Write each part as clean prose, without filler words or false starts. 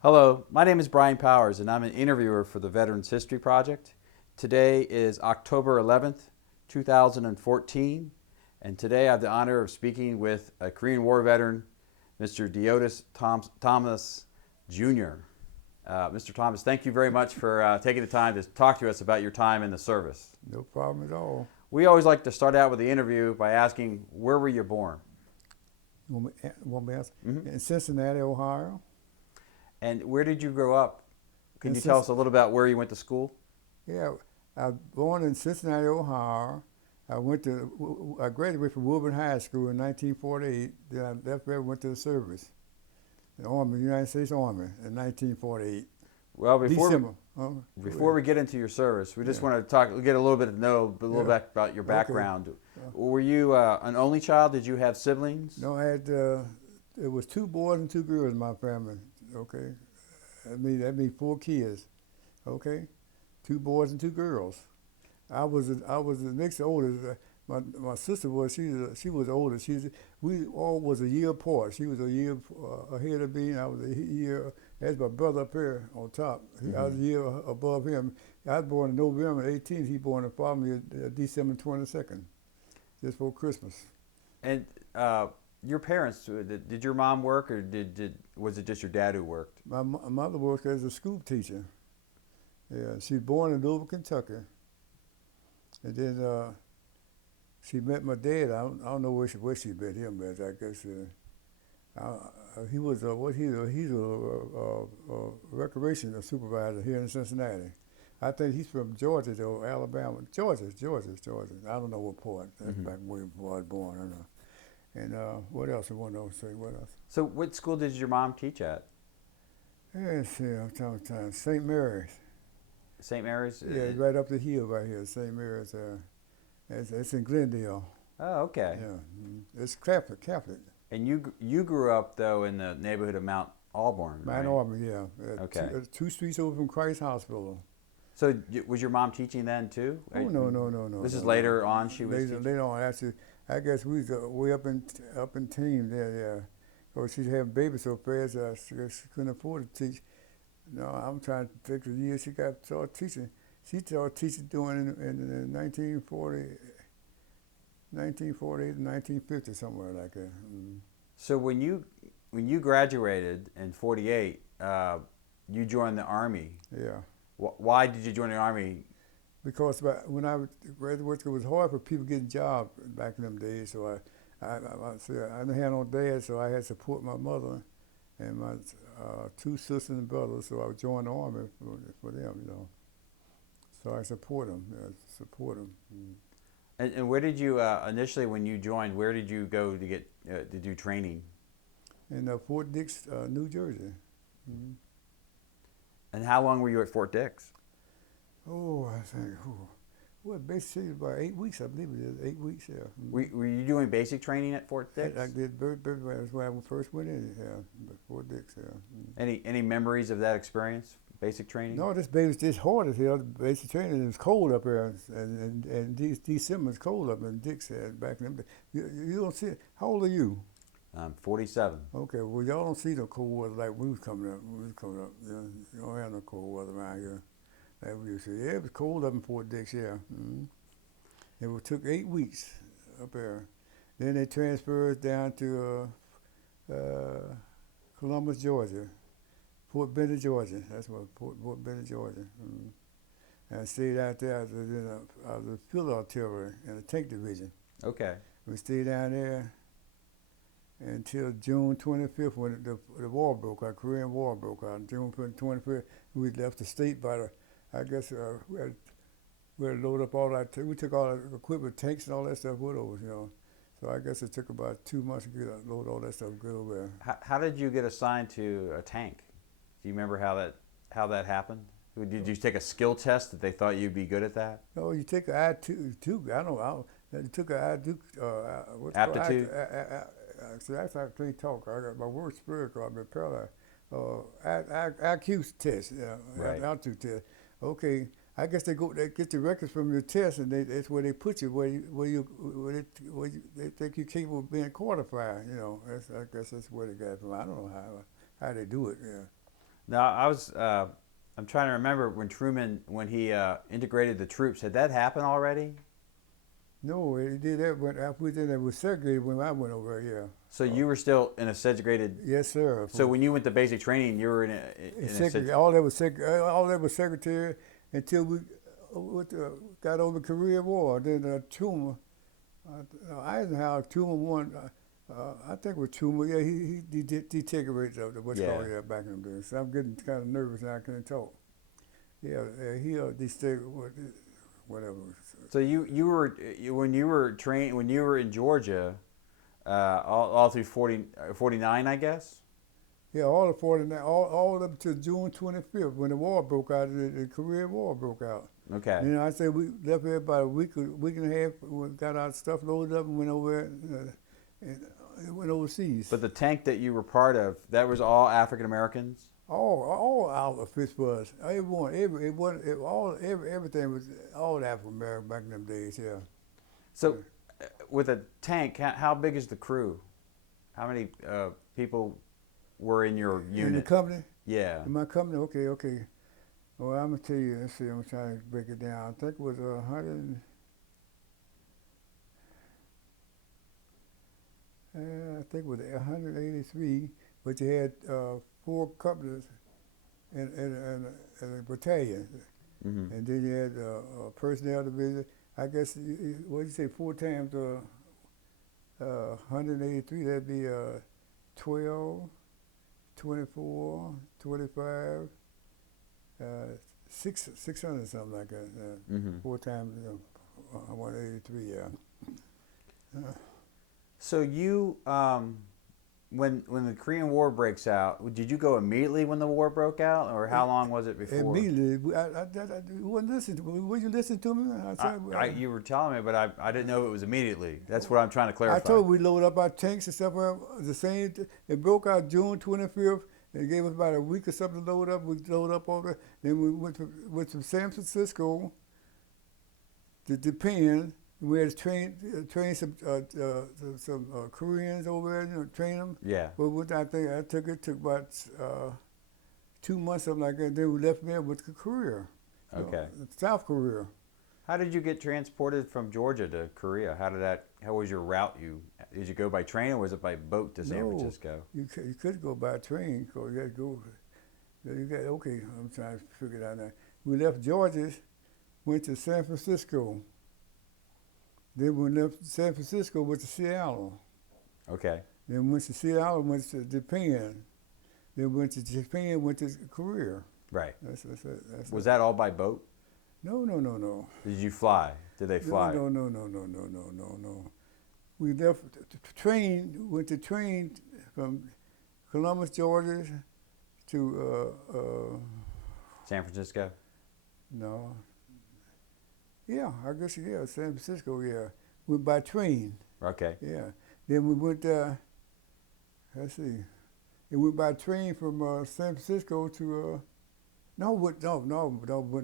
Hello, my name is Brian Powers and I'm an interviewer for the Veterans History Project. Today is October 11th, 2014, and today I have the honor of speaking with a Korean War veteran, Mr. DeOtis Thomas Jr. Mr. Thomas, thank you very much for taking the time to talk to us about your time in the service. No problem at all. We always like to start out with the interview by asking, where were you born? Want me to ask? Mm-hmm. In Cincinnati, Ohio. And where did you grow up? Can In you tell us a little about where you went to school? Yeah, I was born in Cincinnati, Ohio. I graduated from Woburn High School in 1948. Then I left there and went to the service, the Army, United States Army, in 1948. Well, December. before we get into your service, we just Yeah. want to get a little bit Yeah. bit about your Okay. background. Were you an only child? Did you have siblings? No, it was 2 boys and 2 girls in my family. Okay, that means 4 kids. Okay, 2 boys and 2 girls. I was the next oldest. My sister she was older. We all was a year apart. She was a year ahead of me. And I was a year. That's my brother up here on top. I was a year above him. I was born in November 18th. He born the following year, December 22nd, just for Christmas. And your parents, did your mom work, or was it just your dad who worked? My mother worked as a school teacher. Yeah, she was born in Louisville, Kentucky, and then she met my dad. I don't know where she met him, but I guess he was he's a recreation supervisor here in Cincinnati. I think he's from Georgia or Alabama. Georgia. I don't know what part. That's back where I was born. I don't know. And what else I want to say? What else? So, what school did your mom teach at? Let's see. I'm trying to St. Mary's. St. Mary's? Yeah, right up the hill right here. St. Mary's. It's in Glendale. Oh, okay. Yeah, it's Catholic. And you grew up though in the neighborhood of Mount Auburn, right? Mount Auburn, yeah. Okay. Two streets over from Christ Hospital. So, was your mom teaching then too? Oh no. This is later on. She was later on. Actually, I guess we was way up in team there. Yeah. Because she's having babies so fast, she couldn't afford to teach. No, I'm trying to think of the year she got started teaching. She started teaching doing in 1940, 1948 and 1950, somewhere like that. So when you graduated in '48, you joined the Army. Yeah. Why did you join the Army? Because when I graduated, it was hard for people getting jobs back in them days. So I didn't have no dad, so I had to support my mother and my 2 sisters and brothers. So I joined the Army for them, So I support them. And where did you initially, when you joined, where did you go to get to do training? In Fort Dix, New Jersey. Mm-hmm. And how long were you at Fort Dix? Oh, I think, well, basically about 8 weeks, I believe it is. 8 weeks, yeah. Were you doing basic training at Fort Dix? I did. That's when I first went in. Yeah, Fort Dix. Yeah. Any memories of that experience? Basic training? No, this baby's just hard as hell. Basic training. It was cold up there, and December is cold up in Dix back in them days. You don't see it. How old are you? I'm 47. Okay, well y'all don't see the cold weather like we was coming up. You don't have no cold weather around here. Like we used to. Yeah, it was cold up in Fort Dix. Yeah. It took 8 weeks up there. Then they transferred us down to Columbus, Georgia, Fort Benning, Georgia. That's what Fort Benning, Georgia. And I stayed out there. I was a field artillery in the tank division. Okay. We stayed down there until June 25th when the war broke out, Korean War broke out. June 25th, we left the state by I guess we had to load up all that. We took all the equipment, tanks and all that stuff with us, So I guess it took about 2 months to load all that stuff, get over there. How did you get assigned to a tank? Do you remember how that happened? Did you take a skill test that they thought you'd be good at that? No, you take an I-2, I don't know. You took an Aptitude? See, that's how I can't talk. I got my word spirit card, but paralyzed. IQ test, Right. altitude test. Okay, I guess they get the records from your test, and that's where they put you, where they think you're capable of being qualified. I guess that's where they got it from. I don't know how they do it. Yeah. Now, I'm trying to remember when Truman, when he integrated the troops, had that happened already? No, it did that when I was in there was segregated when I went over there. Yeah. So you were still in a segregated. Yes, sir. So when you went to basic training, you were All that was secretary until we got over the Korea War. Then Truman, Eisenhower, Truman won. I think it was Truman. Yeah, he deteriorated of what's called back in the day. So I'm getting kind of nervous and I can't talk. Yeah, he whatever. So you were when you were trained when you were in Georgia, all through 49, I guess. Yeah, all of 49, all up to June 25th when the war broke out, the Korean War broke out. Okay. You know, I said we left here about a week and a half. We got our stuff loaded up and went over and went overseas. But the tank that you were part of, that was all African Americans? All outfits was everything was all African American back in them days. Yeah. So, with a tank, how big is the crew? How many people were in your unit? In the company? Yeah. In my company? Okay. Well, I'm gonna tell you. Let's see. I'm trying to break it down. I think it was 100. I think it was 183, but you had 4 companies and a battalion, and then you had a personnel division. I guess what you say 4 times 183? That'd be 12, 24, 25, 600 something like that. 4 times 183. Yeah. So you, when the Korean War breaks out, did you go immediately when the war broke out, or how long was it before? Immediately. I wasn't listening to me. Were you listening to me? You were telling me, but I didn't know it was immediately. That's what I'm trying to clarify. I told you we loaded up our tanks and stuff. The same. It broke out June 25th. It gave us about a week or something to load up. We loaded up over there. Then we went to San Francisco to Japan. We had to train some Koreans over there, train them. Yeah. But I think it took about 2 months, something like that. Then we left there with Korea. Okay. South Korea. How did you get transported from Georgia to Korea? How was your route? Did you go by train or was it by boat to San Francisco? You could go by train because you had to go. Okay, I'm trying to figure it out now. We left Georgia, went to San Francisco. Then we left San Francisco, went to Seattle. Okay. Then went to Seattle, went to Japan. Then went to Japan, went to Korea. Right. That's was that all by boat? No. Did you fly? Did they fly? No. We left went to train from Columbus, Georgia to San Francisco? No. Yeah, I guess, San Francisco, yeah. Went by train. Okay. Yeah. Then we went, let's see. It went by train from San Francisco to, went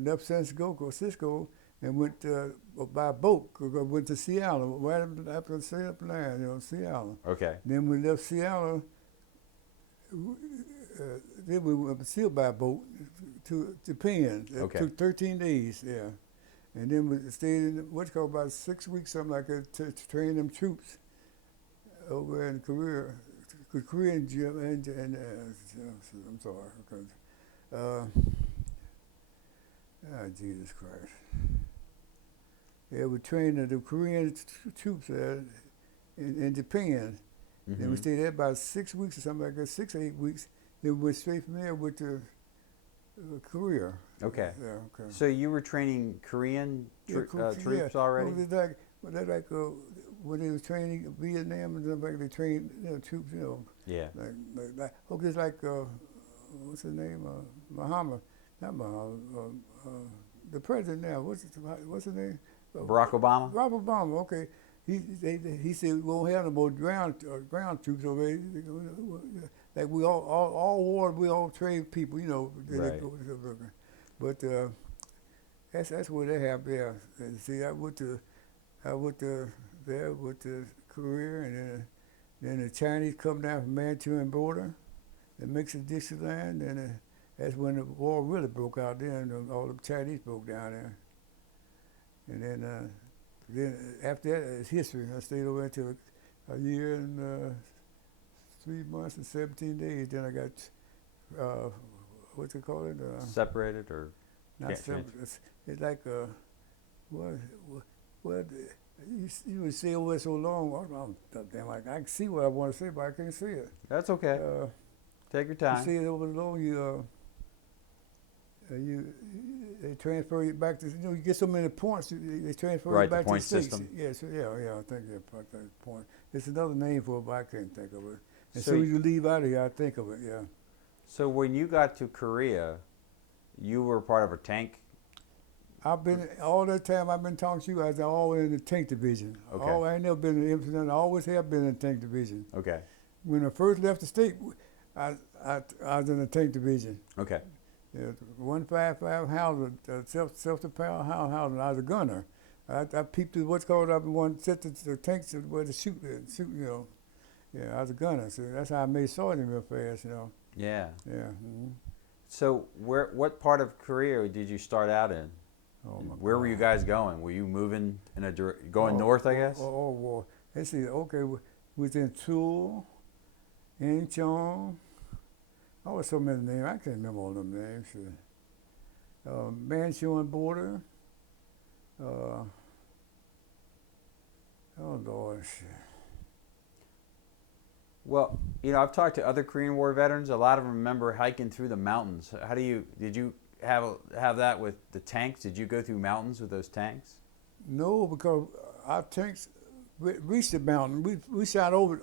left San Francisco and went by boat. Went to Seattle, right after the line, Seattle. Okay. Then we left Seattle, then we went still by boat to Japan. It took 13 days, yeah. And then we stayed in what's called about 6 weeks, something like that, to train them troops over in Korea. Korean and I'm sorry, because Jesus Christ. Yeah, we trained the Korean troops in Japan. Then we stayed there about 6 weeks or something like that, 6 or 8 weeks. Then we went straight from there with the Korea. Okay. Yeah, okay. So you were training Korean troops already? They're like when they was training Vietnam and stuff like they trained troops, Yeah. It's like what's his name? Muhammad, not Muhammad. The president now. What's his name? Barack Obama. Barack Obama. Okay. He said we won't have no more ground troops over there. Like we all war, we all train people, Right. But that's what they have there. And see, I went to there with the Korea, and then the Chinese come down from Manchurian border, the Mexican district line, and that's when the war really broke out there, and all the Chinese broke down there. And then after that, it's history. I stayed over there until a year and 3 months and 17 days. Then I got what's it called? Separated or Not can't separate. transfer? It's like what you would stay over there so long. Damn, I can see what I want to say, but I can't see it. That's okay. Take your You time. stay over long, they transfer you back to, you get so many points, they transfer Right, you the back point to the states. system. Yes, I think that point. It's another name for it, but I can't think of it. As So soon as you leave out of here, I think of it. Yeah. So when you got to Korea, you were part of a tank. I've been all that time I've been talking to you. I was always in the tank division. Okay. I ain't never been in the infantry. I always have been in the tank division. Okay. When I first left the state, I was in the tank division. Okay. Yeah, 155 Hauser, self-propelled housing. I was a gunner. I peeped through what's called up and one set the tanks where to shoot, Yeah, I was a gunner. So that's how I made sergeant real fast, Yeah. Yeah. Mm-hmm. So what part of Korea did you start out in? Oh my Where were you God. guys going? Were you moving in going north, I guess? Well, let's see. Okay, we was in Seoul, Incheon. Oh, so many names. I can't remember all them names. Manchuan border. Oh Lord. Well, I've talked to other Korean War veterans. A lot of them remember hiking through the mountains. Did you have that with the tanks? Did you go through mountains with those tanks? No, because our tanks reached the mountain. We shot over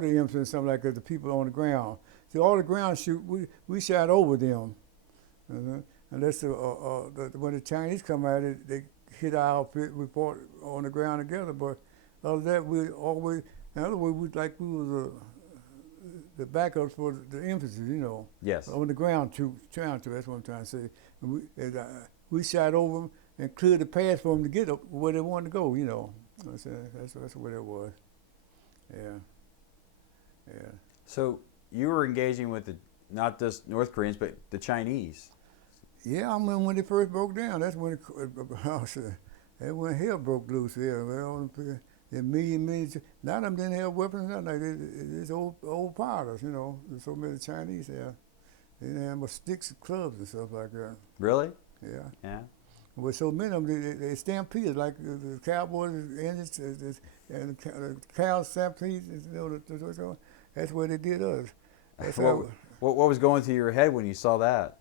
the imps and something like that. The people on the ground. So all the ground shoot, we shot over them. Unless when the Chinese come out, they hit our outfit. We fought on the ground together. But other than that, we always. In other words, we was the backups for the infantry, Yes. on the ground too. That's what I'm trying to say. And we shot over them and cleared the path for them to get up where they wanted to go. That's what it was. Yeah. So you were engaging with not just North Koreans, but the Chinese. Yeah, I remember when they first broke down. That's when that's when hell broke loose here. Well, millions. None of them didn't have weapons. Nothing like this. It's old pilots, There's so many Chinese there. They didn't have sticks and clubs and stuff like that. Really? Yeah. Yeah. With so many of them, they stampeded like the cowboys, Indians, and the cows stampede. That's what they did us. That's What was going through your head when you saw that?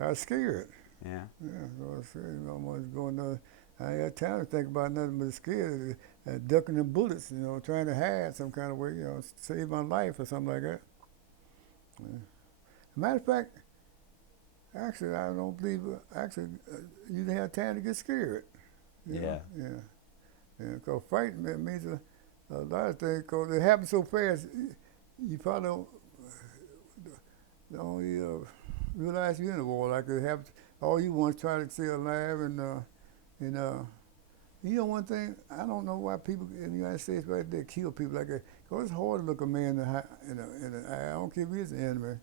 I was scared. Yeah. Yeah, I was scared. I was going. I ain't had time to think about nothing but scared, ducking the bullets. Trying to hide some kind of way. Save my life or something like that. Yeah. Matter of fact, actually, I don't believe. You didn't have time to get scared. Yeah. Because fighting means a lot of things. Because it happens so fast, you probably don't realize you're in a war. Like it happens, all you want is try to stay alive one thing, I don't know why people in the United States right there kill people like that. Because it's hard to look a man in the eye. I don't care if he's an enemy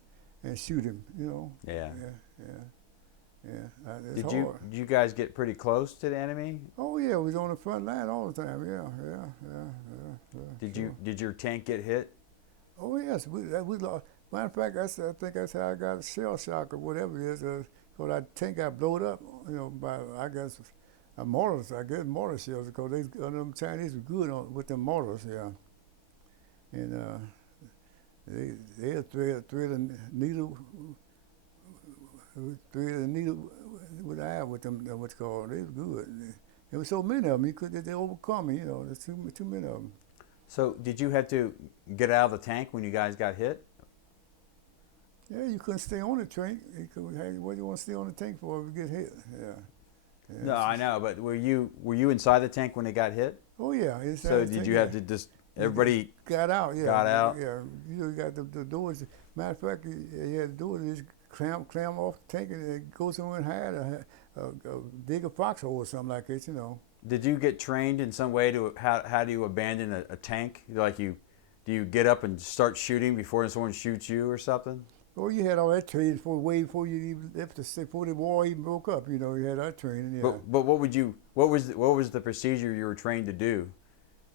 and shoot him. Yeah. It's Did hard. you guys get pretty close to the enemy? Oh yeah, we was on the front line all the time. Yeah. Did your tank get hit? Oh yes, we lost. Matter of fact, I think that's how I got a shell shock or whatever it is. Because I tank got blowed up, by I guess mortars. I guess mortar shells because them Chinese were good with them mortars. Yeah. And they thread a needle. With the eye with them, what's called. They was good. There was so many of them. They overcome me. There's too many of them. So did you have to get out of the tank when you guys got hit? Yeah, you couldn't stay on the tank. What do you want to stay on the tank for if you get hit? Yeah. No, I know, but were you inside the tank when it got hit? Oh yeah. So did you have to just everybody got out? Yeah. Got out. Yeah. You got the doors. Matter of fact, you had the doors. Just clam off the tank and go somewhere and hide dig a foxhole or something like that. Did you get trained in some way to how do you abandon a tank? Do you get up and start shooting before someone shoots you or something? Oh, you had all that training way before you even left before the war even broke up. You know, you had that training. Yeah. But what was the procedure you were trained to do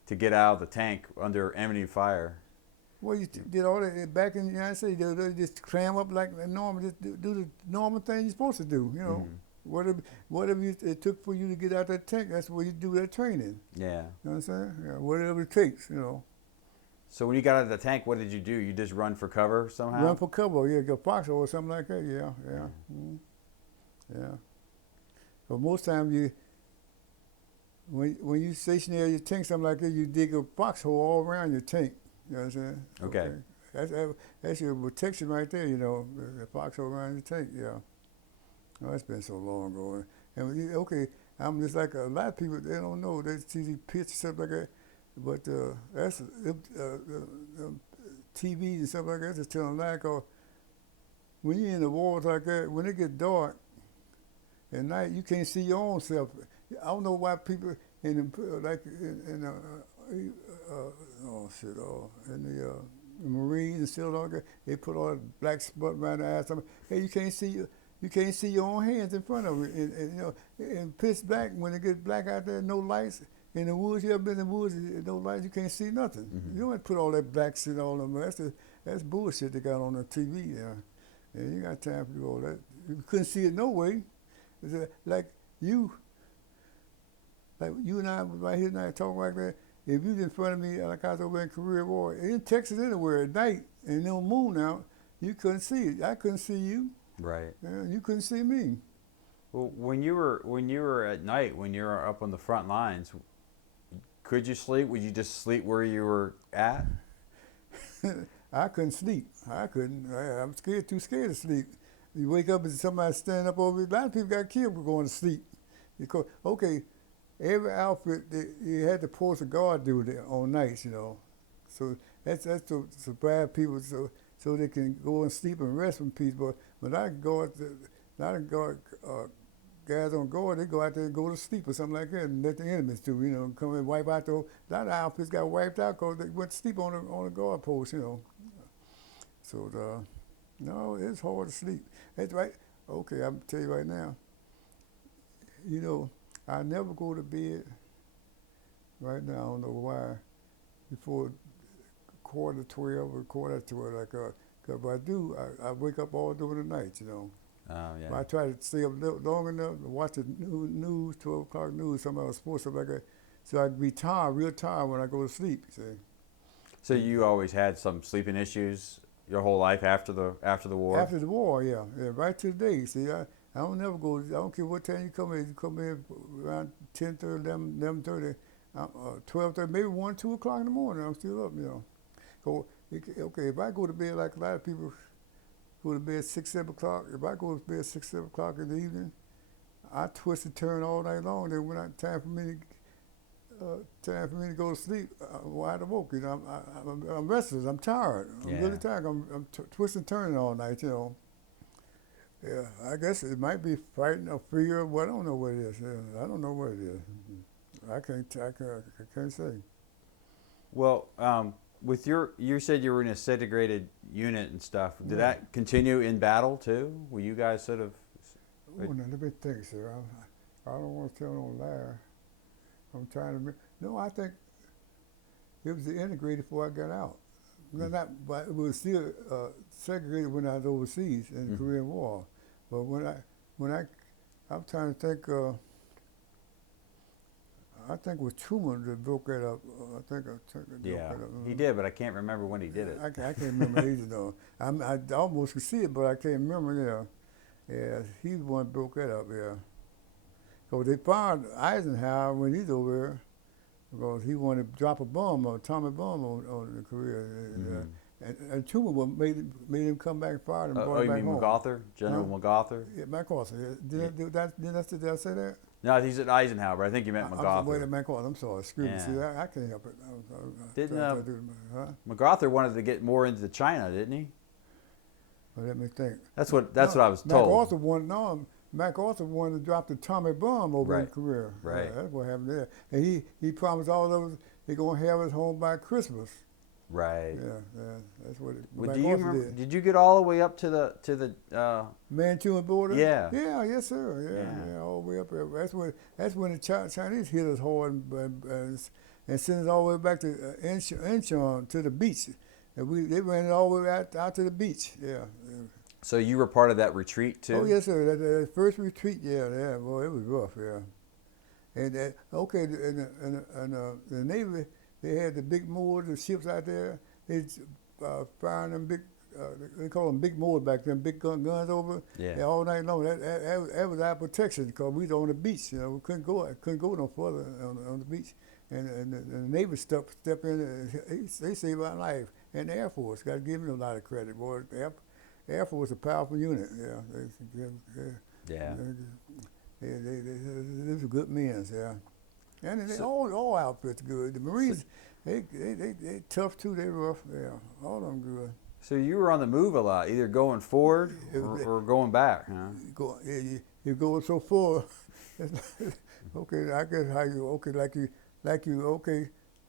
to get out of the tank under enemy fire? Well, you did all that back in the United States. They just cram up like normal, just do the normal thing you're supposed to do. You know, whatever it took for you to get out that tank, that's where you do that training. Yeah. You know what I'm saying? Yeah, whatever it takes. You know. So when you got out of the tank, what did you do? You just run for cover somehow? Run for cover, yeah, go foxhole or something like that. Yeah. Yeah. But most times when you stationary your tank, something like that, you dig a foxhole all around your tank. You know what I'm saying? Okay. That's your protection right there. You know, the foxhole around your tank. Yeah. Oh, that's been so long ago. And okay, I'm just like a lot of people. They don't know. They see these pictures stuff like that. But that's TVs and stuff like that. Just telling lie. Cause when you're in the wars like that, when it get dark at night, you can't see your own self. I don't know why people in the Marines and still like that, they put all that black spot around their eyes. Hey, you can't see your own hands in front of you. And you know, and pitch black when it gets black out there, no lights. In the woods, you ever been in the woods, no lights, you can't see nothing. Mm-hmm. You don't have to put all that black shit on them. That's bullshit they got on the TV. Yeah. And you got time to do all that. You couldn't see it no way. Like you and I right here tonight talking like that. If you was in front of me like I was over in Korea War, in Texas anywhere at night and no moon out, you couldn't see it. I couldn't see you. Right. You couldn't see me. Well, when you were at night, when you were up on the front lines, could you sleep? Would you just sleep where you were at? I couldn't sleep. I couldn't. I'm scared, too scared to sleep. You wake up and somebody standing up over you. A lot of people got killed for going to sleep. Because, okay, every outfit, you had to post a guard duty on nights, you know. So that's to surprise people so they can go and sleep and rest in peace. But guys on guard, they go out there and go to sleep or something like that and let the enemies do, you know, come and wipe out the whole. A lot of outfits got wiped out because they went to sleep on the guard post, you know. So, no, it's hard to sleep. That's right. Okay, I'm tell you right now, you know, I never go to bed right now, I don't know why, before 11:45 or 11:45, like, because if I do, I wake up all during the night, you know. Oh, yeah. I try to stay up long enough to watch the news, 12 o'clock news, some other sports, stuff like that, so I can be tired, real tired when I go to sleep, see. So you always had some sleeping issues your whole life after the war? After the war, yeah, right to the day. See, I don't never go, I don't care what time you come in around 10:30, 11:30, 12:30, maybe 1, 2 o'clock in the morning, I'm still up, you know. So, okay, if I go to bed like a lot of people go to bed 6, 7 o'clock, if I go to bed 6, 7 o'clock in the evening, I twist and turn all night long. Then when it's time for me to go to sleep, I'm wide awake. You know, I'm restless. I'm tired. I'm really tired. I'm twisting and turning all night. You know. Yeah, I guess it might be fighting or fear. Well, I don't know what it is. Yeah, I don't know what it is. I can't say. Well, with you said you were in a segregated unit and stuff. Did that continue in battle too? Were you guys sort of? Oh, now let me think, sir. I don't want to tell no lie. I'm trying to. No, I think it was integrated before I got out. But it was still segregated when I was overseas in the Korean War. But I'm trying to think. I think it was Truman that broke that up. I think broke that up. He did, but I can't remember when he did it. I can't remember either, though. I almost could see it, but I can't remember. Yeah, he's the one that broke that up. Yeah, because they fired Eisenhower when he's over there because he wanted to drop a bomb, a atomic bomb on the Korea. And Truman made him come back and fire him. Oh, you mean home. MacArthur, General MacArthur? Yeah, MacArthur. Yeah. Did I say that? No, he said Eisenhower. I think you meant MacArthur. Wait a minute, I'm sorry. Excuse me. See, I can't help it. Didn't MacArthur wanted to get more into China, didn't he? Well, let me think. That's what I was told. MacArthur wanted to drop the atomic bomb over in Korea. Right. That's what happened there. And he promised all of us he's gonna have us home by Christmas. Right. Yeah, that's what it. Well, do you MacArthur remember? did. Did you get all the way up to the? Manitoulin border? Yeah. Yeah, yes, sir. Yeah. Yeah, all the way up there. That's when the Chinese hit us hard and sent us all the way back to Incheon to the beach. And they ran it all the way out to the beach. Yeah. So you were part of that retreat too? Oh, yes, sir. That first retreat, yeah. Boy, it was rough, yeah. And okay, the Navy, they had the big Moors, the ships out there. They firing them big. They call them big Moors back then, big guns over. Yeah. All night long. That was our protection because we was on the beach. We couldn't go no further on the beach. And the Navy stepped in. They saved our life. And the Air Force, got to give them a lot of credit, boy. The Air Force is a powerful unit. Yeah. Yeah. They were good men, yeah. And all outfits good. The Marines, they tough too. They rough, yeah. All of them good. So you were on the move a lot, either going forward or going back, huh? You go so far. Okay, I guess how you okay.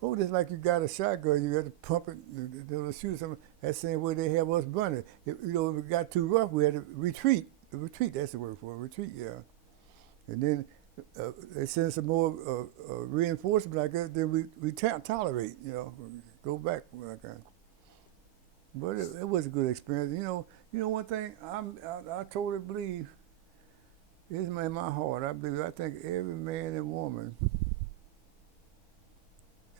Oh, just like you got a shotgun, you got to pump it, shoot something. That's the same way they have us running. If it got too rough, we had to retreat. Retreat, that's the word for it. Retreat, yeah. And then they send some more reinforcement like that. Then we tolerate, go back. But it was a good experience. You know one thing I totally believe is in my heart. I think every man and woman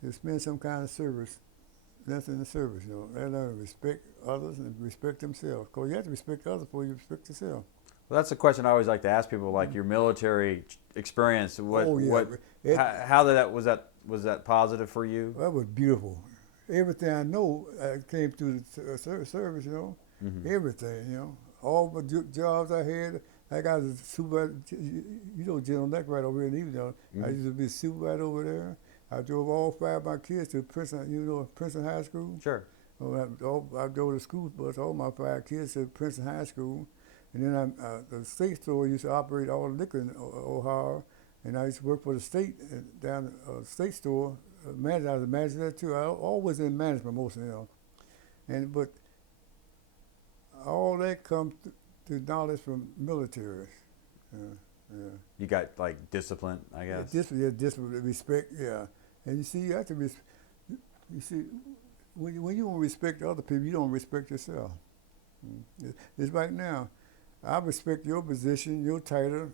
should spend some kind of service. That's in the service, They learn to respect others and respect themselves. Because you have to respect others before you respect yourself. Well, that's a question I always like to ask people, like your military experience. How was that positive for you? That was beautiful. Everything I know came through the service, Mm-hmm. Everything, all the jobs I had. Like I was a supervisor, General Neck right over here in Evansville. Mm-hmm. I used to be a supervisor over there. I drove all 5 of my kids to Princeton, Princeton High School. Sure. I drove the school bus, all my 5 kids to Princeton High School. And then the state store used to operate all the liquor in Ohio. And I used to work for the state, down the state store. I was a manager there too. I always in management mostly, But all that comes to knowledge from military. Yeah. You got like discipline, I guess. Discipline, respect, yeah. And you see, you have to when you don't respect other people, you don't respect yourself. It's like now, I respect your position, your title.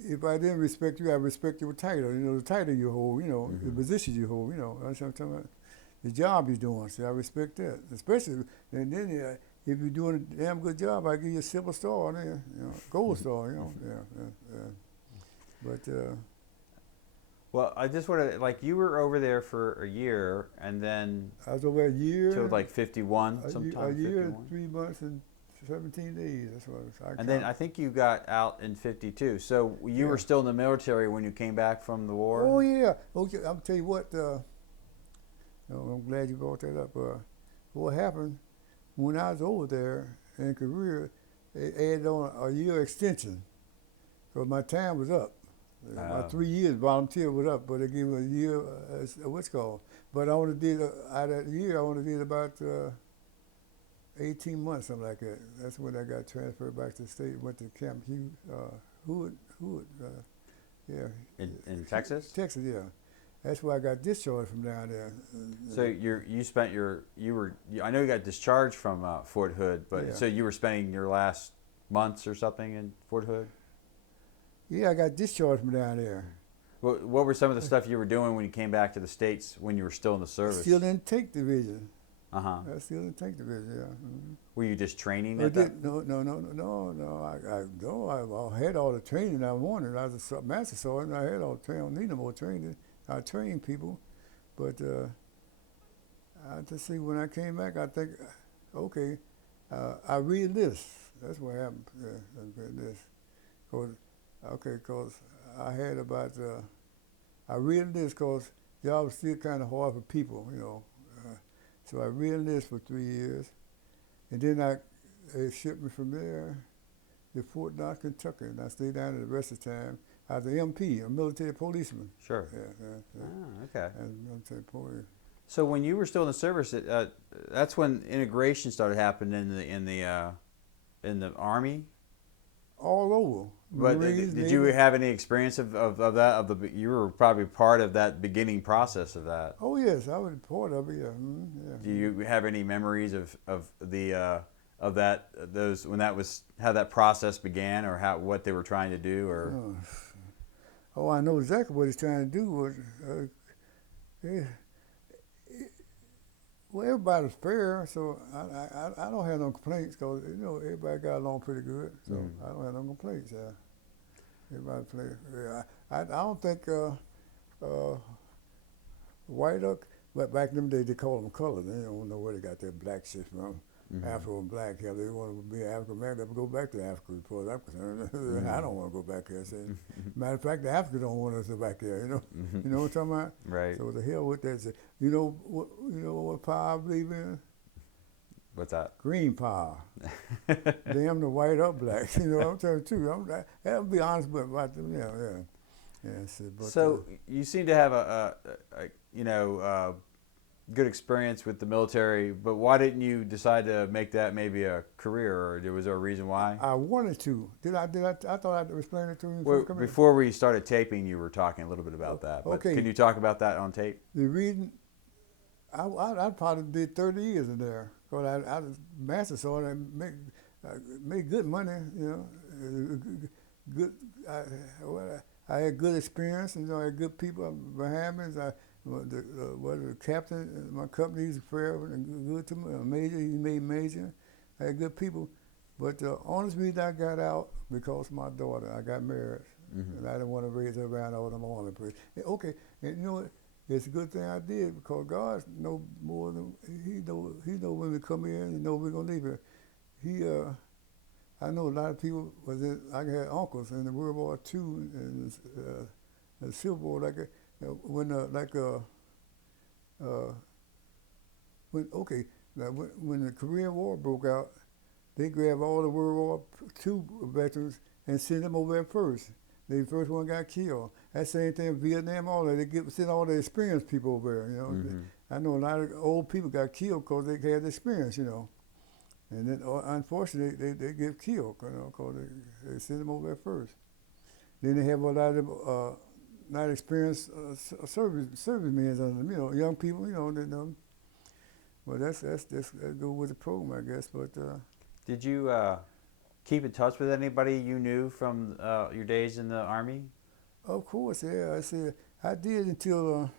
If I didn't respect you, I respect your title. The title you hold, Mm-hmm. the position you hold, That's what I'm talking about. The job you're doing, so I respect that. Especially, and then if you're doing a damn good job, I give you a silver star there, gold star, yeah. But well, I just want to, like, you were over there for a year, and then I was over a year. till like 51, A sometime year 51. and 3 months and 17 days. That's what I And then I think you got out in 52. So you were still in the military when you came back from the war? Oh, yeah. Okay, I'll tell you what. I'm glad you brought that up. What happened when I was over there in Korea, they added on a year extension because my time was up. My 3 years volunteer was up, but they gave me a year, what's called. But I only did, out of that year, I only did about 18 months, something like that. That's when I got transferred back to the state, went to Camp Hood, yeah. In Texas? Texas, yeah. That's where I got discharged from down there. So I know you got discharged from Fort Hood, but so you were spending your last months or something in Fort Hood? Yeah, I got discharged from down there. What were some of the stuff you were doing when you came back to the States when you were still in the service? Still in tank division. Uh-huh. I still in tank division, yeah. Mm-hmm. Were you just training No. at that? No. I had all the training I wanted. I was a master sergeant. I had all the training. I don't need no more training. I trained people, but I just see when I came back, I think, okay, I re-enlist. That's what happened. Yeah, I re-enlist. Because I had about, I re-enlist because y'all was still kind of hard for people, so I re-enlist for 3 years, and then they shipped me from there to Fort Knox, Kentucky, and I stayed down there the rest of the time. I was an MP, a military policeman. Sure. Yeah. Ah, okay. And military police. So when you were still in the service, that's when integration started happening in the Army. all over. But Marines, did you Navy. have any experience of that? You were probably part of that beginning process of that. Oh yes, I was part of it. Yeah, yeah. Do you have any memories of that those when that was how that process began, or what they were trying to do, or? Oh, I know exactly what he's trying to do. Was, yeah, well, everybody's fair, so I don't have no complaints because everybody got along pretty good. So I don't have no complaints. Everybody play. Yeah, I don't think white but back in them days they called them colored. They don't know where they got that black shit from. Afro and black. Yeah, they want to be African American. They go back to Africa as far as I'm concerned. I don't want to go back there. Matter of fact, the Africans don't want us to go back there. You know what I'm talking about? Right. So the hell with that. You know what power I believe in? What's that? Green power. Damn the white or black. You know what I'm telling you too. I'll be honest about them. Yeah. So you seem to have a good experience with the military, but why didn't you decide to make that maybe a career, or was there a reason why? I wanted to. I thought I'd explain it to you. Well, before we started taping, you were talking a little bit about that. But okay. Can you talk about that on tape? The reason I probably did 30 years in there because I was master sergeant. I made good money. Good. I had good experience. I had good people behind me. The captain in my company, he's forever and good to me. Major, he made major. I had good people. But the honest reason I got out because of my daughter. I got married. And I didn't want to raise her around all them army people. Okay, and you know what? It's a good thing I did because God knows more than He know when we come here and He know we're gonna leave here. I know a lot of people I had uncles in the World War II and the Civil War when the Korean War broke out, they grabbed all the World War II veterans and sent them over there first. They first one got killed. That same thing in Vietnam, all that. They send all the experienced people over there, I know a lot of old people got killed because they had experience, And then, unfortunately, they get killed, because they send them over there first. Then they have a lot of not experienced servicemen under them, young people, Well, that's go with the program, I guess. But did you keep in touch with anybody you knew from your days in the Army? Of course, yeah. I did until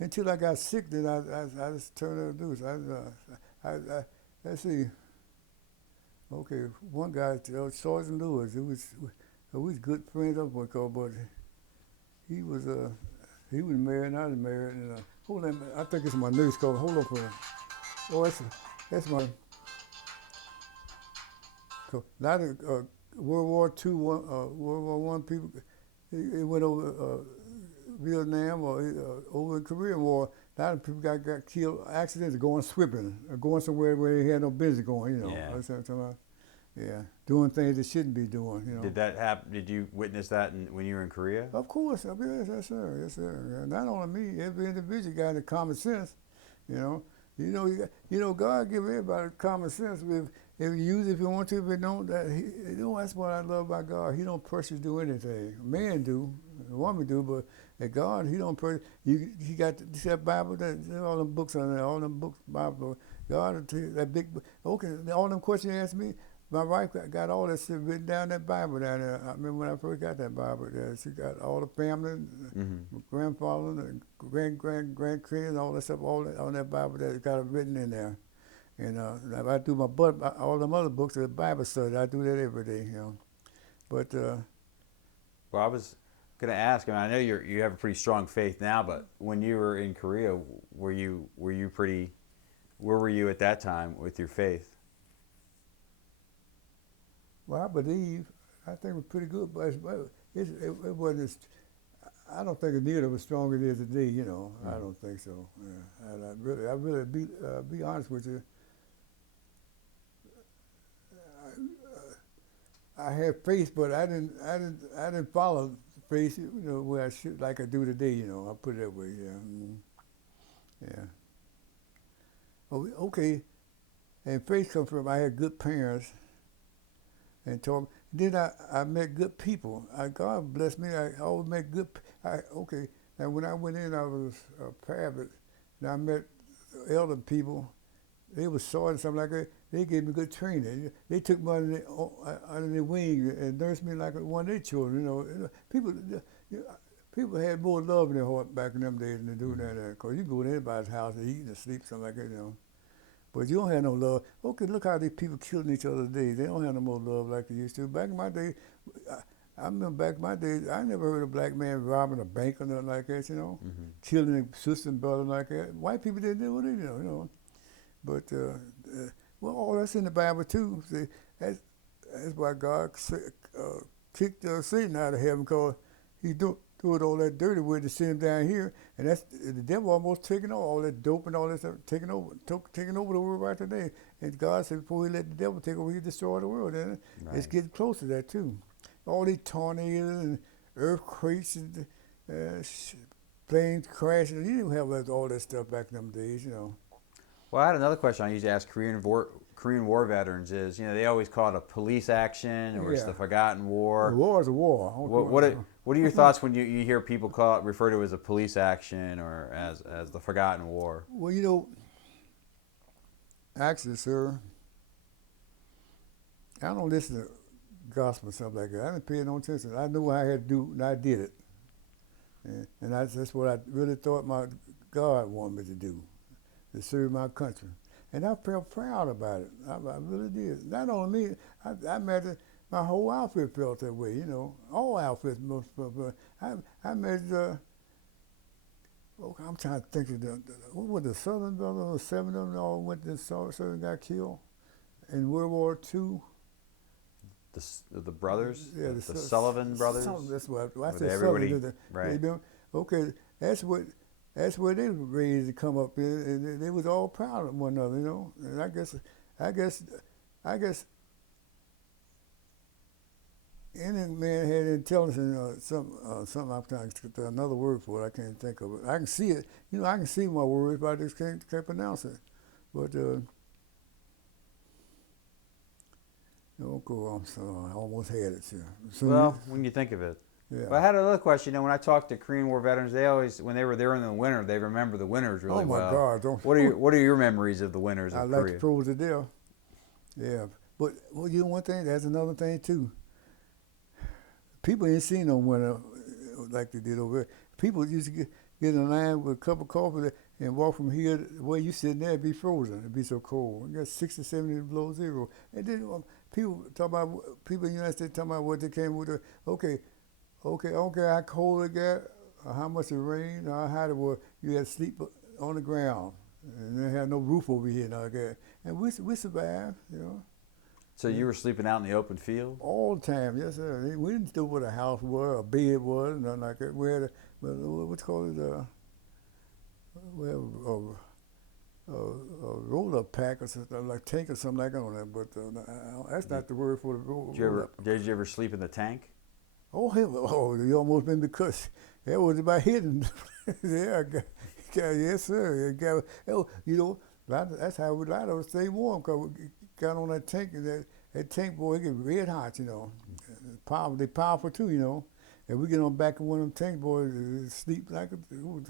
I got sick. Then I just turned out loose. Let's see. Okay, one guy, Sergeant Lewis. We was good friends up with, but he was married and I was married. And hold on, I think it's my nurse call. Hold on for a minute. Oh, that's my. Not World War II, World War I people. He went over Vietnam or over the Korean War. A lot of people got killed, accidents, going swimming, or going somewhere where they had no business going. Yeah. That's what I'm talking about. Yeah, doing things they shouldn't be doing. Did that happen? Did you witness that when you were in Korea? Of course, yes, sir. Yeah, not only me, every individual got the common sense. God give everybody common sense. If you use it, if you want to, if you don't, that's what I love about God. He don't pressure you to do anything. Man do, a woman do, but at God, He don't pressure. He got that Bible, all them books on there, all them books, Bible. God, that big. Okay, all them questions you asked me. My wife got all that shit written down in that Bible down there. I remember when I first got that Bible there. She got all the family, grandfather, and grandkids, all that stuff, all that on that Bible that got it written in there. And I do my all them other books of the Bible study. I do that every day, But well, I was going to ask. I know you have a pretty strong faith now, but when you were in Korea, were you pretty? Where were you at that time with your faith? Well, I think it was pretty good, but it wasn't. I don't think it nearly as strong as it is today. I don't think so. Yeah. And I really be honest with you. I have faith, but I didn't follow faith, where I should, like I do today. I put it that way. Yeah. Yeah. Oh, okay. And faith comes from I had good parents and talk. Then I met good people. God blessed me. I always met good. Okay. Now when I went in, I was private, and I met elder people. They were sorry and something like that. They gave me good training. They took me under their wing and nursed me like one of their children. People, people had more love in their heart back in them days than they do now. Cause you go to anybody's house and eat and sleep, something like that. But you don't have no love. Okay, look how these people killing each other today. They don't have no more love like they used to. Back in my day, I remember back in my day, I never heard a black man robbing a bank or nothing like that. Killing a sister and brother like that. White people didn't do it. But, well, all that's in the Bible too. See, that's why God kicked Satan out of heaven, because he doing all that dirty work to send him down here. And that's the devil almost taking over all that dope and all that stuff, taking over the world right today. And God said before he let the devil take over, he destroy the world. And it's getting close to that too. All these tornadoes and earthquakes and planes crashing. You didn't have all that stuff back in them days. Well, I had another question I used to ask Korean War veterans is, they always call it a police action, or it's the forgotten war. A war is a war. What are your thoughts when you hear people refer to it as a police action or as the forgotten war? Well, actually, sir, I don't listen to gospel and stuff like that. I didn't pay no attention. I knew what I had to do, and I did it. And that's what I really thought my God wanted me to do, to serve my country. And I felt proud about it. I really did. Not only me, I imagine my whole outfit felt that way, All outfits. I imagine, I'm trying to think of what was the Southern brothers, 7 of them all went to Southern, got killed in World War II. The brothers? Yeah, the Sullivan brothers? That's what I said. Everybody, right. Okay, that's where they were raised to come up here, and they was all proud of one another, And I guess any man had intelligence, something I'm trying to get another word for it. I can't think of it. I can see it. I can see my words, but I just can't pronounce it. But I almost had it. Well, when you think of it. Yeah. But I had another question. When I talk to Korean War veterans, they always, when they were there in the winter, they remember the winters really well. Oh my God! What are your memories of the winters of Korea? I like to froze to death. Yeah, but one thing. That's another thing too. People ain't seen no winter like they did over there. People used to get in line with a cup of coffee and walk from here where you sitting there, it'd be frozen. It'd be so cold. It got 60, 70 below zero. And then people in the United States talking about what they came with. Okay, I don't care how cold it got, or how much it rained, or how hot it was. You had to sleep on the ground, and they had no roof over here and all that. And we survived, So you were sleeping out in the open field? All the time, yes, sir. We didn't know what a house was, a bed was, nothing like that. We had what's called a roll-up pack or something, like tank or something like that on that. But that's not the word for the roll-up. Did you ever sleep in the tank? Oh, you almost been because that was about hidden. Yeah, yes, sir. That's how we like to stay warm, because we got on that tank, and that tank, boy, it get red hot, They powerful too, And we get on back of one of them tank, boys, sleep like it was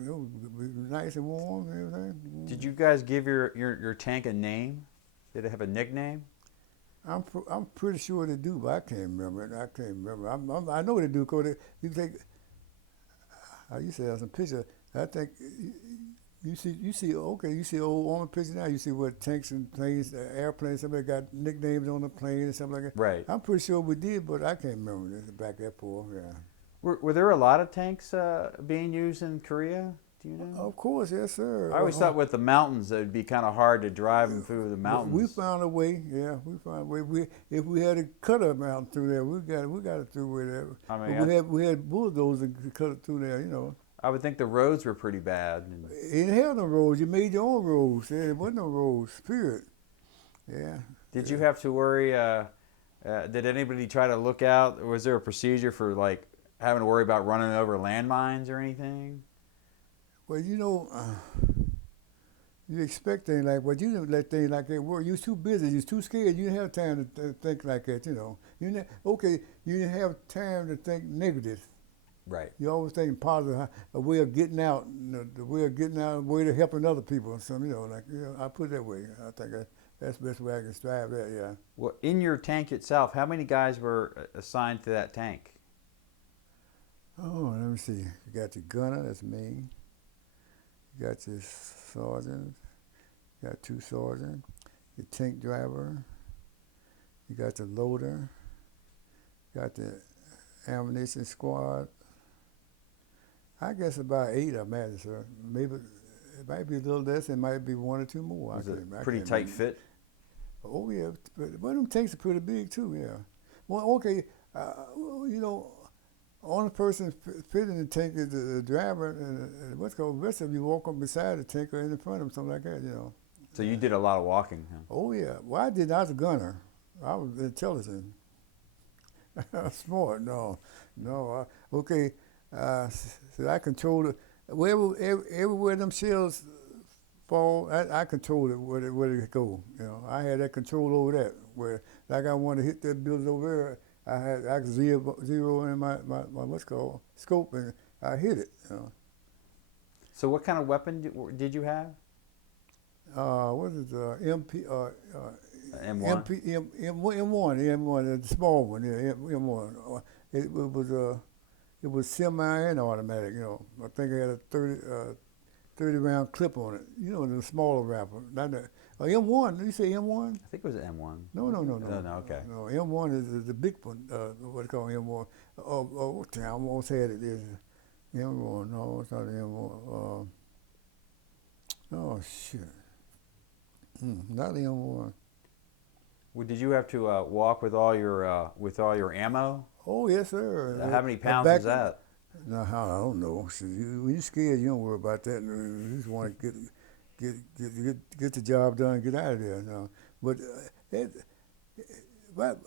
nice and warm and everything. Did you guys give your tank a name? Did it have a nickname? I'm pretty sure they do, but I can't remember it. I know they do, because you take. I used to have some picture. I think you see old army pictures now. You see what tanks and planes, airplanes. Somebody got nicknames on the plane and something like that. Right. I'm pretty sure we did, but I can't remember this back that far. Yeah. Were there a lot of tanks being used in Korea? Do you know? Of course, yes, sir. I always thought with the mountains, it would be kind of hard to drive them through the mountains. We found a way. Yeah, we found a way. If we had to cut a mountain through there, we got it through with that. We had bulldozers to cut it through there. I would think the roads were pretty bad. You didn't have no roads. You made your own roads. There wasn't no roads. Period. Yeah. Did you have to worry? Did anybody try to look out? Was there a procedure for having to worry about running over landmines or anything? Well, you expect things like, but you didn't let things like that work. You was too busy. You was too scared. You didn't have time to think like that. You know. Okay. You didn't have time to think negative. Right. You always thinking positive, a way of getting out, the way of getting out, a way to helping other people. And some, I put it that way. I think that's the best way I can strive that. Yeah. Well, in your tank itself, how many guys were assigned to that tank? Oh, let me see. You got your gunner, that's me. You got your sergeant. You got 2 sergeants. Your tank driver. You got the loader. You got the ammunition squad. I guess about 8 of them, sir. Maybe it might be a little less. It might be 1 or 2 more. Was it pretty tight fit? Oh yeah, but them tanks are pretty big too. Yeah. Well, okay. Only person fitting the tank is the driver, and what's called the rest of you walk up beside the tank or in front of him, something like that. So you did a lot of walking, huh? Oh yeah. Well, I did. I was a gunner. I was intelligent. Smart. No. Okay. So I controlled it. Everywhere them shells fall, I controlled it where it go. I had that control over that. Where like I want to hit that building over there, I could zero in my what's called scope, and I hit it. So what kind of weapon did you have? What is MP? M1. M1, the small one. Yeah, M1. It was semi and automatic. I think it had a 30 round clip on it. The smaller rifle. Not the M1. Did you say M1? I think it was an M1. No. No, okay. No, M1 is the big one. What they call M1? I almost had it. Is M1? No, it's not M1. Oh shit. Not the M1. Well, did you have to walk with all your ammo? Oh yes, sir. How many pounds is that? No, I don't know. So when you're scared, you don't worry about that. You just want to get the job done and get out of there. But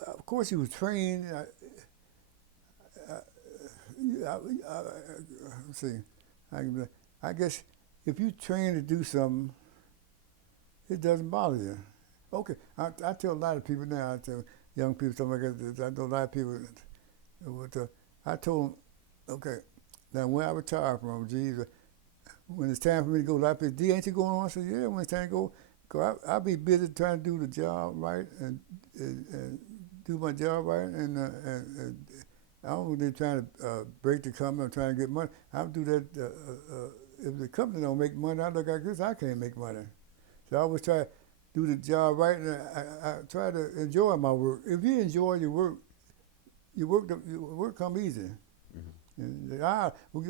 of course, you was trained. Let's see. I guess if you train to do something, it doesn't bother you. Okay, I tell a lot of people now. I tell young people something like that. I know a lot of people. I told them, okay, now when I retire from Jesus, when it's time for me to go, a lot of people, D, ain't you going on? I said, yeah, when it's time to go, because I'll be busy trying to do the job right and do my job right, and I don't really trying to break the company or trying to get money. I'll do that. If the company don't make money, I look like this, I can't make money. So I always try to do the job right, and I try to enjoy my work. If you enjoy your work, your work come easy. Mm-hmm. And if I would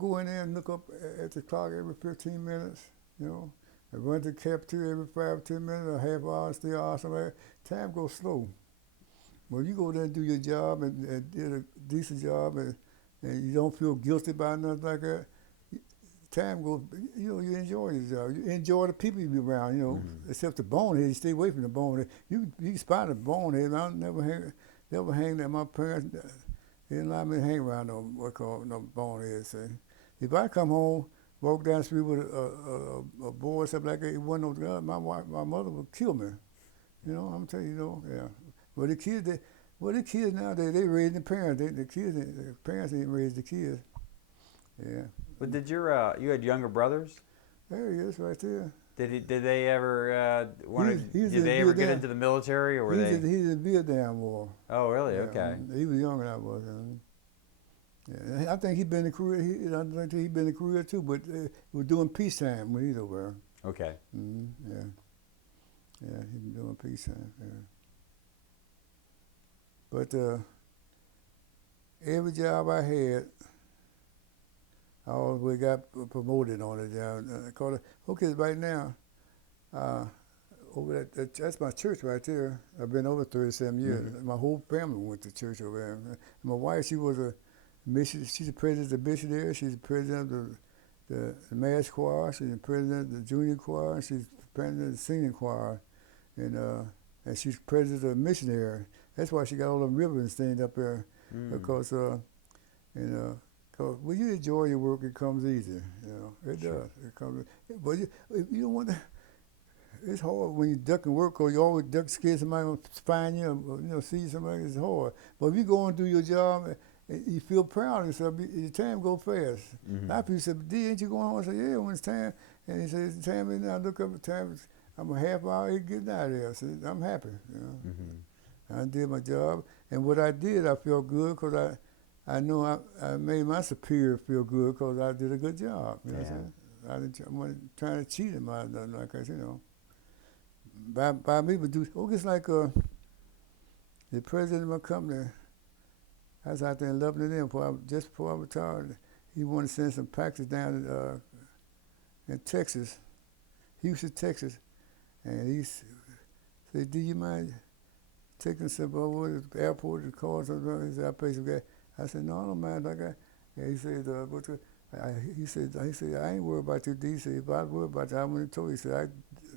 go in there and look up at the clock every 15 minutes, and run to the cafeteria every 5 or 10 minutes, a half hour, still hour, something like that, time goes slow. When you go there and do your job and did a decent job and you don't feel guilty about nothing like that, time goes, you enjoy your job. You enjoy the people you be around, mm-hmm. Except the bonehead, you stay away from the bonehead. You can spot a bonehead. I never hang that. My parents didn't allow me to hang around no bonehead. So if I come home, walk down the street with a boy or something like that, it wasn't no gun, my mother would kill me. I'm telling you, yeah. But the kids nowadays, they raise the parents. The parents didn't raise the kids. Yeah. But did you had younger brothers? There he is, right there. Did they ever did they ever get into the military, or were they? He's in Vietnam War. Oh, really? Yeah, okay. He was younger than I was. Yeah, I think he'd been in Korea. I think he'd been in Korea too, but we're doing peacetime when he's over there. Okay. Mm-hmm, yeah, he's been doing peacetime. Yeah. But every job I had, I always got promoted on it. I call it, okay, right now, over that's my church right there. I've been over 37 years. Mm-hmm. My whole family went to church over there. My wife, she was a mission. She's the president of the missionary. She's the president of the mass choir. She's the president of the junior choir. She's the president of the senior choir, and she's president of the missionary. That's why she got all them ribbons stained up there, because Cause when you enjoy your work, it comes easy. You know, it Sure. does. It comes. But if you don't want to, it's hard when you duck and work, cause you always duck scared somebody gonna find you, or, see somebody. It's hard. But if you go and do your job, you feel proud of yourself. Your time go fast. A lot of people say, "D, ain't you going home?" I say, "Yeah, when it's time." And he says, "Time is now." I look up at time. I'm a half hour getting out of there. I said, "I'm happy." I did my job, and what I did, I felt good because I know I made my superior feel good because I did a good job. You know what I'm saying? I wasn't trying to cheat him out of nothing like that, By me, but it's like the president of my company. I was out there in Lebanon just before I retired. He wanted to send some packages down in Texas, Houston, Texas, and he said, "Do you mind taking some over to the airport to call something?" He said, "I pay some gas." I said, "No, I don't mind." And he said, he said, "I ain't worried about you, D." He said, "If I worried about you, I wouldn't have told you." He said, "I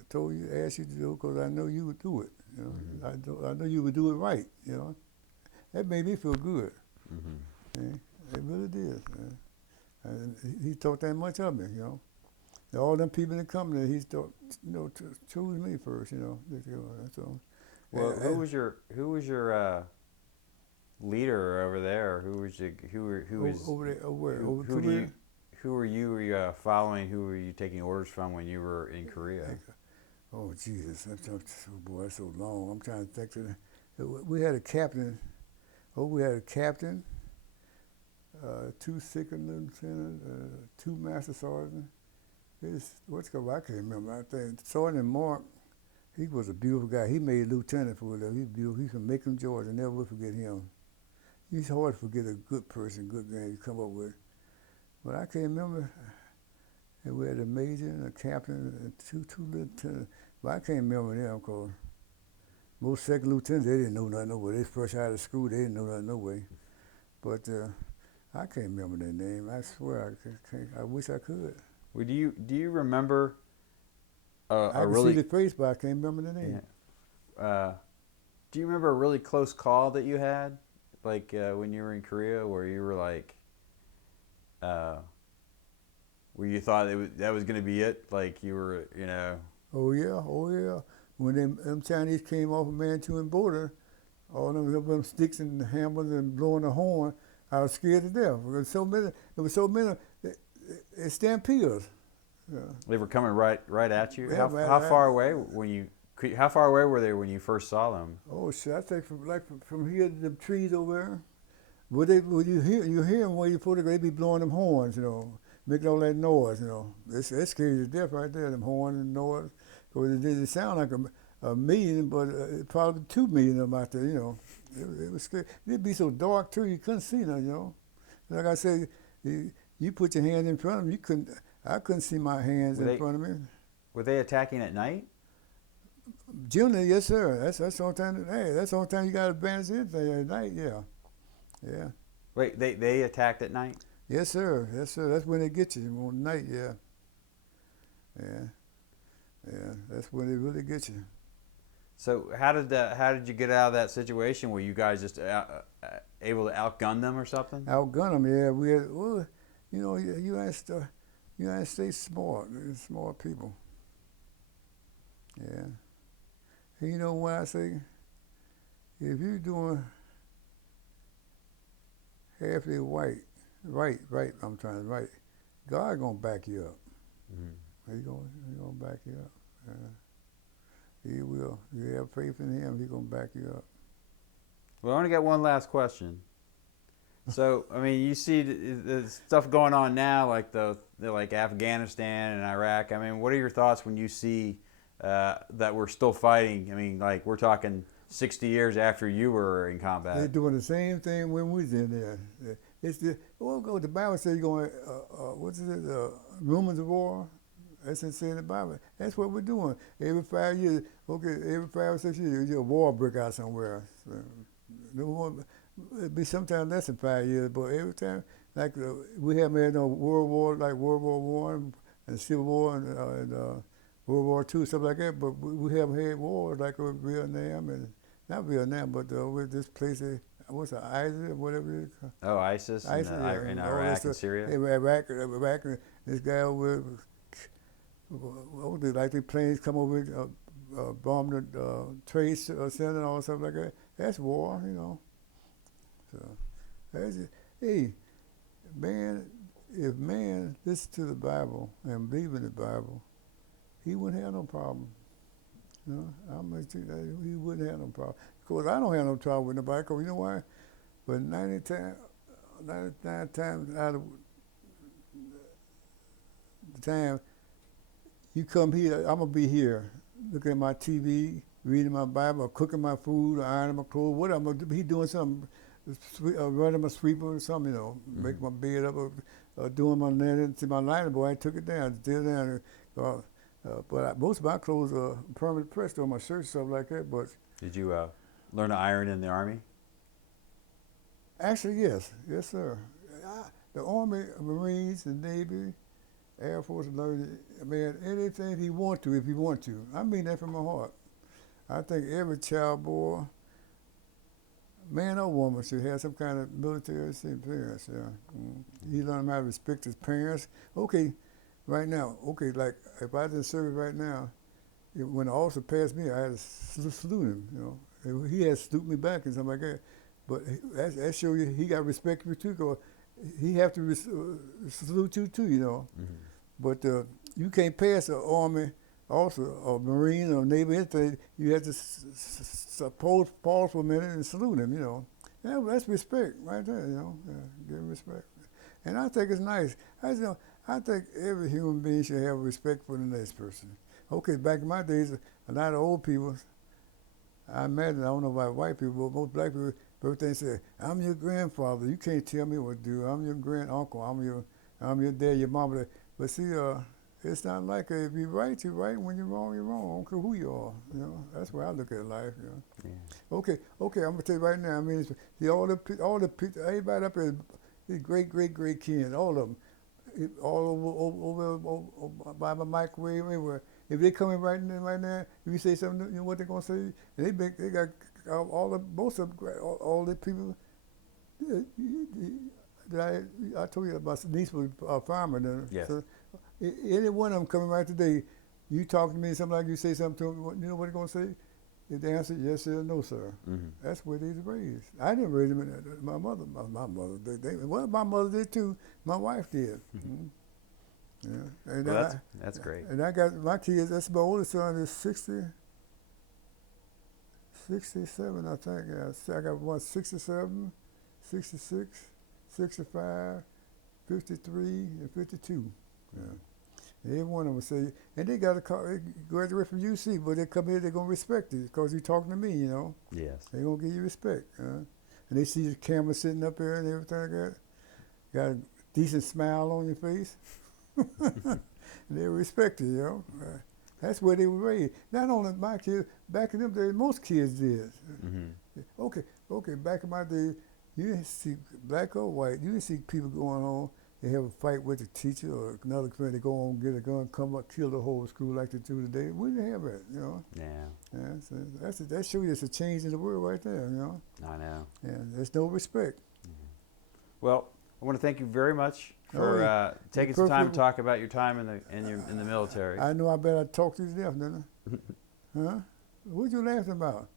told you, asked you to do it because I know you would do it. I know you would do it right. That made me feel good. It really did. And he thought that much of me. All them people in the company, he thought, chose me first. So. Well, who was your leader over there? Who was over there? who were you following? Who were you taking orders from when you were in Korea? Oh Jesus! Boy, that's so long. I'm trying to think of it. We had a captain. We had a captain, 2 second lieutenants, 2 master sergeants. I can't remember. I think Sergeant Mark. He was a beautiful guy. He made lieutenant for us. He's beautiful. He's from Macon, Georgia. Never will forget him. It's hard to forget a good person, good guy you come up with. But I can't remember. And we had a major and a captain and two lieutenants. But I can't remember them because most second lieutenants, they didn't know nothing no way. They fresh out of school, they didn't know nothing no way. But I can't remember their name. I swear I wish I could. Well, do you remember I can see the face, but I can't remember the name. Yeah. Do you remember a really close call that you had, like when you were in Korea, where you were like, where you thought that was going to be it? Like you were, Oh yeah. When them Chinese came off of Manchurian border, all them sticks and hammers and blowing the horn, I was scared to death. There was so many, it stampeded us. Yeah. They were coming right at you. Yeah, How far away how far away were they when you first saw them? Oh shit! I think from here to the trees over there. Would you hear them where you put it? They be blowing them horns, making all that noise, That's scary to death right there. Them horns and noise. Because it sound like a million, but probably 2 million of them out there. It was scary. It'd be so dark too, you couldn't see nothing. Like I said, you put your hand in front of them, I couldn't see my hands in front of me. Were they attacking at night? Generally, yes, sir. That's the only time. Hey, that's the only time you got to advance anything at night. Yeah. Wait, they attacked at night? Yes, sir. That's when they get you on night. Yeah. That's when they really get you. So how did you get out of that situation? Were you guys just able to outgun them or something? Outgun them, yeah. We had, United States smart people. Yeah. And you know what I say? If you're doing halfway right, God gonna back you up. He gonna back you up. He will. You have faith in him, he gonna back you up. Well, I only got one last question. So, I mean, you see the stuff going on now, like Afghanistan and Iraq. I mean, what are your thoughts when you see that we're still fighting? I mean, like we're talking 60 years after you were in combat. They're doing the same thing when we was in there. The Bible says you're going, rumors of war. That's in saying the Bible. That's what we're doing. Every 5 years, every 5 or 6 years, a war break out somewhere. So, it'd be sometimes less than 5 years, but every time, like we haven't had no World War, like World War I and Civil War and World War II, stuff like that, but we haven't had wars like with Vietnam, and not Vietnam, but with this place, what's it, ISIS or whatever it is called. Oh, ISIS in, ISIS, yeah, in all Iraq that and stuff. Syria? They were Iraq, this guy over, what was it, like the planes come over, bomb the trade center and all stuff like that. That's war, you know. So, that's it. Hey, man, if man listened to the Bible and believe in the Bible, he wouldn't have no problem. You know, I'm gonna tell you that he wouldn't have no problem. Of course, I don't have no trouble with nobody. Cause you know why? But 99 times out of the time you come here, I'm gonna be here, looking at my TV, reading my Bible, or cooking my food, or ironing my clothes. What I'm gonna do? He doing something, running my sweeper or something. You know, making my bed up, or doing my linen. See, my liner boy, I took it down, still down. But most of my clothes are permanent pressed on my shirts, stuff like that. But Did you learn to iron in the Army? actually, yes, sir. The Army, Marines, the Navy, Air Force, learned, man, anything he want to, if he want to. I mean that from my heart. I think every child boy, man or woman, should have some kind of military experience. Yeah, he learned how to respect his parents. Okay, right now, okay, like if I did service right now, when the officer passed me, I had to salute him. You know, he had to salute me back and something like that. But that show you he got respect for you too, because he have to salute you too. You know, but you can't pass an Army officer or Marine or Navy anything. You have to pause for a minute and salute him. You know, yeah, that's respect right there. You know, give him respect. And I think it's nice. I think every human being should have respect for the next person. Okay, back in my days, a lot of old people, I imagine, I don't know about white people, but most black people, everything said, I'm your grandfather. You can't tell me what to do. I'm your grand uncle. I'm your dad, your mama. But see, it's not like if you're right, you're right. When you're wrong, you're wrong. I don't care who you are. You know, that's where I look at life. You know. Yeah. Okay. I'm gonna tell you right now. I mean, all the people, everybody up there, his great kids, all of them, all over by my microwave everywhere. If they come in right now, if you say something, you know what they're gonna say, and they got all the people. That I told you about my niece was a farmer. Then. Yes. So, any one of them coming right today, you talk to me, something like you say something to them, you know what they're gonna say? If they answer yes or no, sir. That's where they's raised. I didn't raise them. My mother. Well, my mother did too. My wife did. Yeah. And well, that's great. And I got my kids. That's my oldest son is 67, I think. Yeah. I got one 67, 66, 65, 53, and 52. Yeah. Every one of them say, and they got a graduate from UC, but they come here, they're going to respect it because you're talking to me, you know. Yes. They're going to give you respect. And they see the camera sitting up there and everything like that. Got a decent smile on your face. They respect it, you know. That's where they were raised. Not only my kids, back in them days, most kids did. Okay, back in my day, you didn't see black or white, you didn't see people going on. They have a fight with the teacher or another friend. They go on, get a gun, come up, kill the whole school like they do today. We didn't have that, you know. Yeah. So that shows you it's a change in the world right there, you know. I know. And there's no respect. Well, I want to thank you very much for taking some time to talk about your time in the military. I know. I bet I talked you to death, didn't I? Huh? What you laughing about?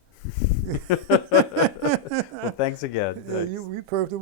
Well, thanks again. Yeah, you perfect.